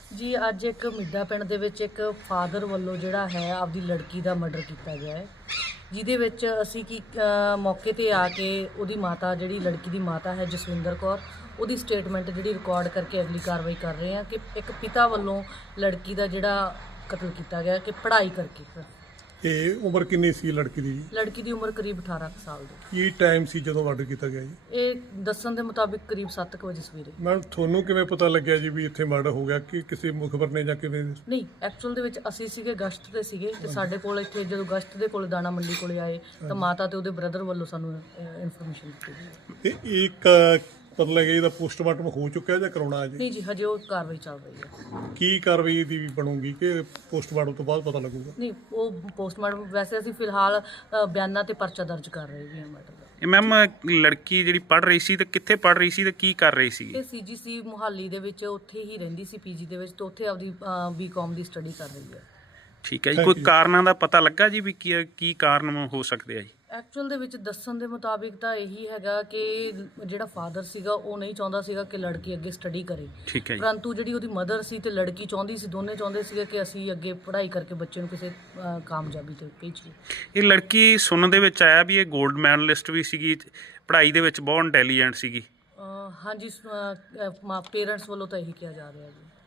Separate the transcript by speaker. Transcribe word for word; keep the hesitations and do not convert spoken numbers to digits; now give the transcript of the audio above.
Speaker 1: ਜੀ ਅੱਜ ਇੱਕ ਮਿੱਡਾ ਪਿੰਡ ਦੇ ਵਿੱਚ ਇੱਕ ਫਾਦਰ ਵੱਲੋਂ ਜਿਹੜਾ ਹੈ ਆਪਦੀ ਲੜਕੀ ਦਾ ਮਰਡਰ ਕੀਤਾ ਗਿਆ ਹੈ, ਜਿਹਦੇ ਵਿੱਚ ਅਸੀਂ ਕੀ ਅ, ਮੌਕੇ ਤੇ ਆ ਕੇ ਉਹਦੀ ਮਾਤਾ ਜਿਹੜੀ ਲੜਕੀ ਦੀ ਮਾਤਾ ਹੈ ਜਸਵਿੰਦਰ ਕੌਰ, ਉਹਦੀ ਸਟੇਟਮੈਂਟ ਜਿਹੜੀ ਰਿਕਾਰਡ ਕਰਕੇ ਅਗਲੀ ਕਾਰਵਾਈ ਕਰ ਰਹੇ ਹਾਂ ਕਿ ਇੱਕ ਪਿਤਾ ਵੱਲੋਂ ਲੜਕੀ ਦਾ ਜਿਹੜਾ ਕਤਲ ਕੀਤਾ ਗਿਆ ਕਿ ਪੜ੍ਹਾਈ ਕਰਕੇ।
Speaker 2: ਇਹ ਉਮਰ ਕਿੰਨੀ ਸੀ ਲੜਕੀ ਦੀ ਜੀ?
Speaker 1: ਲੜਕੀ ਦੀ ਉਮਰ ਕਰੀਬ ਅਠਾਰਾਂ ਕੁ ਸਾਲ ਦੀ।
Speaker 2: ਕੀ ਟਾਈਮ ਸੀ ਜਦੋਂ ਮਰਡਰ ਕੀਤਾ ਗਿਆ ਜੀ?
Speaker 1: ਇਹ ਦੱਸਣ ਦੇ ਮੁਤਾਬਿਕ ਕਰੀਬ ਸੱਤ ਕੁ ਵਜੇ ਸਵੇਰੇ।
Speaker 2: ਮੈਮ ਤੁਹਾਨੂੰ ਕਿਵੇਂ ਪਤਾ ਲੱਗਿਆ ਜੀ ਵੀ ਇੱਥੇ ਮਰਡਰ ਹੋ ਗਿਆ? ਕਿ ਕਿਸੇ ਮੁਖਬਰ ਨੇ ਜਾਂ ਕਿਵੇਂ?
Speaker 1: ਨਹੀਂ, ਐਕਚੁਅਲ ਦੇ ਵਿੱਚ ਅਸੀਂ ਸੀਗੇ ਗਸ਼ਤ ਤੇ ਸੀਗੇ ਤੇ ਸਾਡੇ ਕੋਲ ਇੱਥੇ ਜਦੋਂ ਗਸ਼ਤ ਦੇ ਕੋਲ ਦਾਣਾ ਮੰਡੀ ਕੋਲੇ ਆਏ ਤਾਂ ਮਾਤਾ ਤੇ ਉਹਦੇ ਬ੍ਰਦਰ ਵੱਲੋਂ ਸਾਨੂੰ ਇਨਫੋਰਮੇਸ਼ਨ ਦਿੱਤੀ ਗਈ।
Speaker 2: ਤੇ ਇੱਕ ਪਤਾ ਲੱਗਿਆ ਇਹਦਾ ਪੋਸਟਮਾਰਟਮ ਹੋ ਚੁੱਕਿਆ ਜਾਂ ਕਰਾਉਣਾ ਹੈ ਜੀ?
Speaker 1: ਨਹੀਂ ਜੀ, ਹਜੇ ਉਹ ਕਾਰਵਾਈ ਚੱਲ ਰਹੀ ਹੈ।
Speaker 2: ਕੀ ਕਾਰਵਾਈ ਦੀ ਬਣੂਗੀ ਕਿ ਪੋਸਟਮਾਰਟਮ ਤੋਂ ਬਾਅਦ ਪਤਾ ਲੱਗੂਗਾ?
Speaker 1: ਨਹੀਂ, ਉਹ ਪੋਸਟਮਾਰਟਮ ਵੈਸੇ ਅਸੀਂ ਫਿਲਹਾਲ ਅ, ਬਿਆਨਾਂ ਤੇ ਪਰਚਾ ਦਰਜ ਕਰ ਰਹੇ ਹਾਂ ਮੈਟਰ ਦਾ।
Speaker 3: ਇਹ ਮੈਮ ਲੜਕੀ ਜਿਹੜੀ ਪੜ੍ਹ ਰਹੀ ਸੀ ਤੇ ਕਿੱਥੇ ਪੜ੍ਹ ਰਹੀ ਸੀ ਤੇ ਕੀ ਕਰ ਰਹੀ ਸੀ?
Speaker 1: ਇਹ ਸੀਜੀਸੀ ਮੁਹਾਲੀ ਦੇ ਵਿੱਚ ਉੱਥੇ ਹੀ ਰਹਿੰਦੀ ਸੀ, ਪੀਜੀ ਦੇ ਵਿੱਚ, ਤੇ ਉੱਥੇ ਆਪਦੀ ਬੀਕਾਮ ਦੀ ਸਟੱਡੀ ਕਰ ਰਹੀ ਹੈ।
Speaker 3: ਠੀਕ ਹੈ ਜੀ, ਕੋਈ ਕਾਰਨਾਂ ਦਾ ਪਤਾ ਲੱਗਾ ਜੀ ਵੀ ਕੀ ਕੀ ਕਾਰਨ ਹੋ ਸਕਦੇ ਆ ਜੀ?
Speaker 1: ਐਕਚੁਅਲ ਦੇ ਵਿੱਚ ਦੱਸਣ ਦੇ ਮੁਤਾਬਿਕ ਤਾਂ ਇਹੀ ਹੈਗਾ ਕਿ ਜਿਹੜਾ ਫਾਦਰ ਸੀਗਾ ਉਹ ਨਹੀਂ ਚਾਹੁੰਦਾ ਸੀਗਾ ਕਿ ਲੜਕੀ ਅੱਗੇ ਸਟੱਡੀ ਕਰੇ,
Speaker 3: ਠੀਕ ਹੈ ਜੀ।
Speaker 1: ਪਰੰਤੂ ਜਿਹੜੀ ਉਹਦੀ ਮਦਰ ਸੀ ਤੇ ਲੜਕੀ ਚਾਹੁੰਦੀ ਸੀ, ਦੋਨੇ ਚਾਹੁੰਦੇ ਸੀਗੇ ਕਿ ਅਸੀਂ ਅੱਗੇ ਪੜ੍ਹਾਈ ਕਰਕੇ ਬੱਚੇ ਨੂੰ ਕਿਸੇ ਅ, ਕਾਮਯਾਬੀ ਤੇ ਭੇਜੀਏ।
Speaker 3: ਇਹ ਲੜਕੀ ਸੁਣਨ ਦੇ ਵਿੱਚ ਆਇਆ ਵੀ ਇਹ 골ਡ ਮੈਡਲਿਸਟ ਵੀ ਸੀਗੀ, ਪੜ੍ਹਾਈ ਦੇ ਵਿੱਚ ਬਹੁਤ ਇੰਟੈਲੀਜੈਂਟ ਸੀਗੀ।
Speaker 1: ਅ, ਹਾਂਜੀ, ਪੇਰੈਂਟਸ ਵੱਲੋਂ ਤਾਂ ਇਹੀ ਕਿਹਾ ਜਾ ਰਿਹਾ ਜੀ।